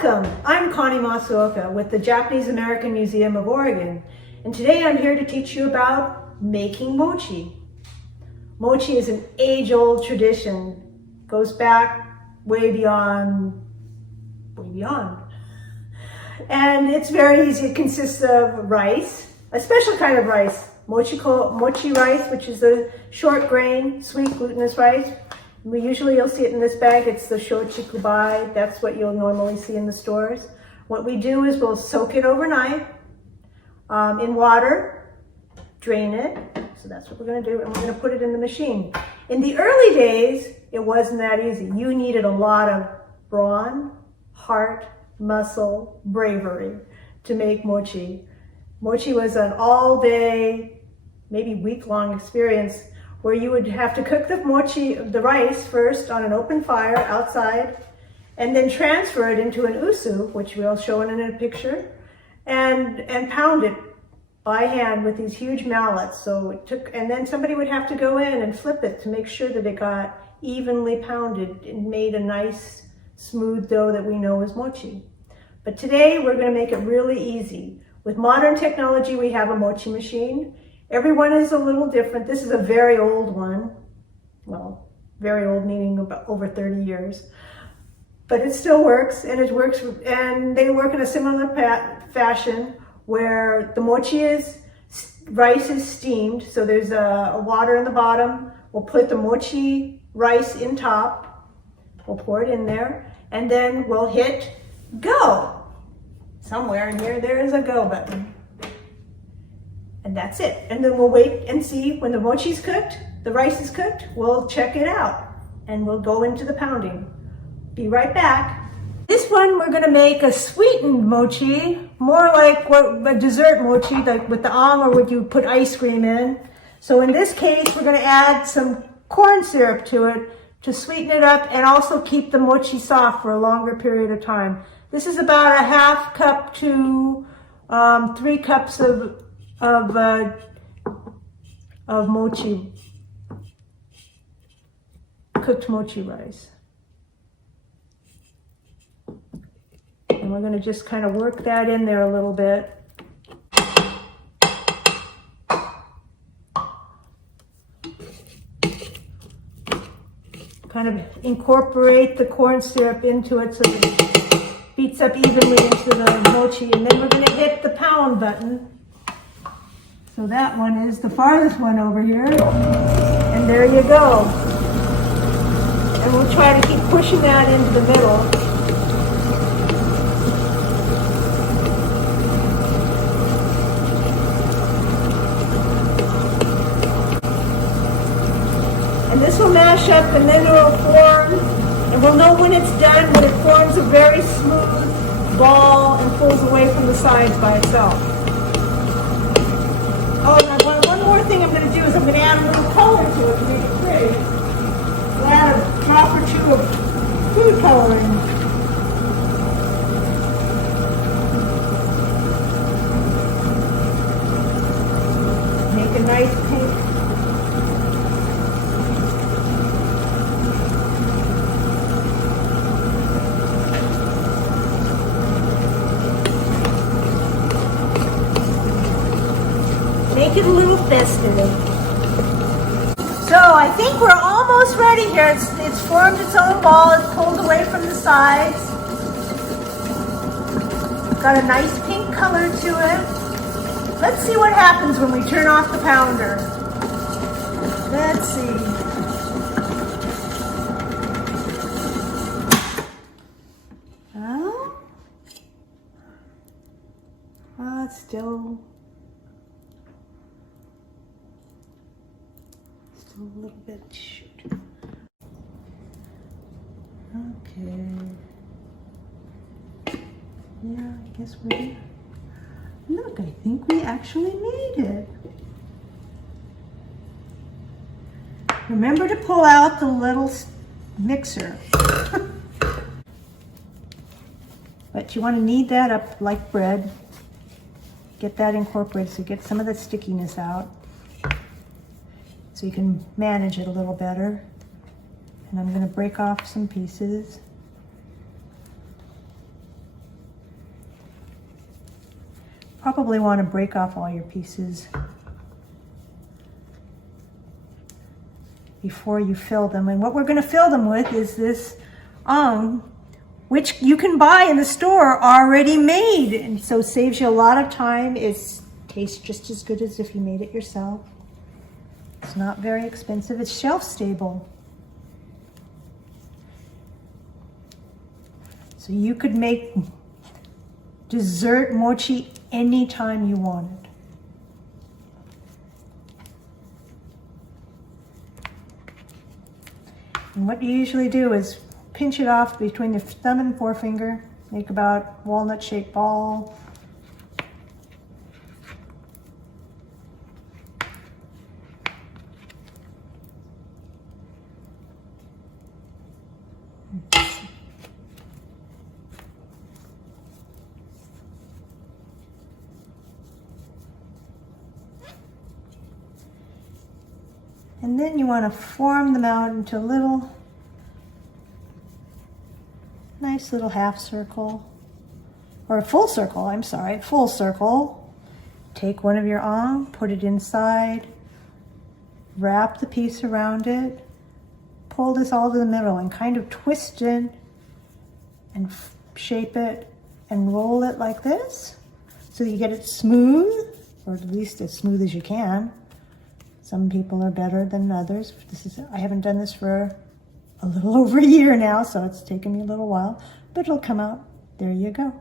Welcome, I'm Connie Masuoka with the Japanese American Museum of Oregon, and today I'm here to teach you about making mochi. Mochi is an age-old tradition, goes back way beyond. And it's very easy. It consists of rice, a special kind of rice, mochi rice, which is the short grain, sweet glutinous rice. You'll see it in this bag. It's the shochikubai. That's what you'll normally see in the stores. What we do is we'll soak it overnight in water, drain it. So that's what we're going to do, and we're going to put it in the machine. In the early days, it wasn't that easy. You needed a lot of brawn, heart, muscle, bravery to make mochi. Mochi was an all-day, maybe week-long experience where you would have to cook the rice first on an open fire outside, and then transfer it into an usu, which we'll show in a picture, and pound it by hand with these huge mallets. And then somebody would have to go in and flip it to make sure that it got evenly pounded and made a nice smooth dough that we know as mochi. But today we're going to make it really easy. With modern technology, we have a mochi machine. Every one is a little different. This is a very old one. Well, very old meaning about over 30 years. But it still works, and they work in a similar fashion where the rice is steamed. So there's a water in the bottom. We'll put the mochi rice in top. We'll pour it in there, and then we'll hit go. Somewhere in here, there is a go button. And that's it. And then we'll wait and see when the mochi's cooked, the rice is cooked, we'll check it out and we'll go into the pounding. Be right back. This one, we're gonna make a sweetened mochi, more like a dessert mochi, like with the or would you put ice cream in. So in this case, we're gonna add some corn syrup to it to sweeten it up and also keep the mochi soft for a longer period of time. This is about a half cup to 3 cups of mochi, cooked mochi rice. And we're going to just kind of work that in there a little bit. Kind of incorporate the corn syrup into it so that it beats up evenly into the mochi. And then we're going to hit the pound button. So that one is the farthest one over here. And there you go. And we'll try to keep pushing that into the middle. And this will mash up, and then it will form, and we'll know when it's done when it forms a very smooth ball and pulls away from the sides by itself. Oh, and one more thing I'm going to do is I'm going to add a little color to it to make it pretty. We'll add a drop or two of food coloring. Make a nice pink. Make it a little festive. So I think we're almost ready here. It's formed its own ball. It's pulled away from the sides. Got a nice pink color to it. Let's see what happens when we turn off the pounder. Let's see. Oh, it's still a little bit. Shoot. Okay. Yeah, I guess look, I think we actually made it. Remember to pull out the little mixer. But you want to knead that up like bread. Get that incorporated so you get some of the stickiness out, so you can manage it a little better. And I'm going to break off some pieces. Probably want to break off all your pieces before you fill them. And what we're going to fill them with is this which you can buy in the store already made. And so it saves you a lot of time. It tastes just as good as if you made it yourself. It's not very expensive. It's shelf stable. So you could make dessert mochi anytime you wanted. And what you usually do is pinch it off between the thumb and forefinger, make about walnut-shaped ball. And then you want to form them out into a little, nice little half circle, or a full circle, I'm sorry, full circle. Take one of your put it inside, wrap the piece around it, pull this all to the middle and kind of twist it and shape it and roll it like this so that you get it smooth, or at least as smooth as you can. Some people are better than others. I haven't done this for a little over a year now, so it's taken me a little while, but it'll come out. There you go.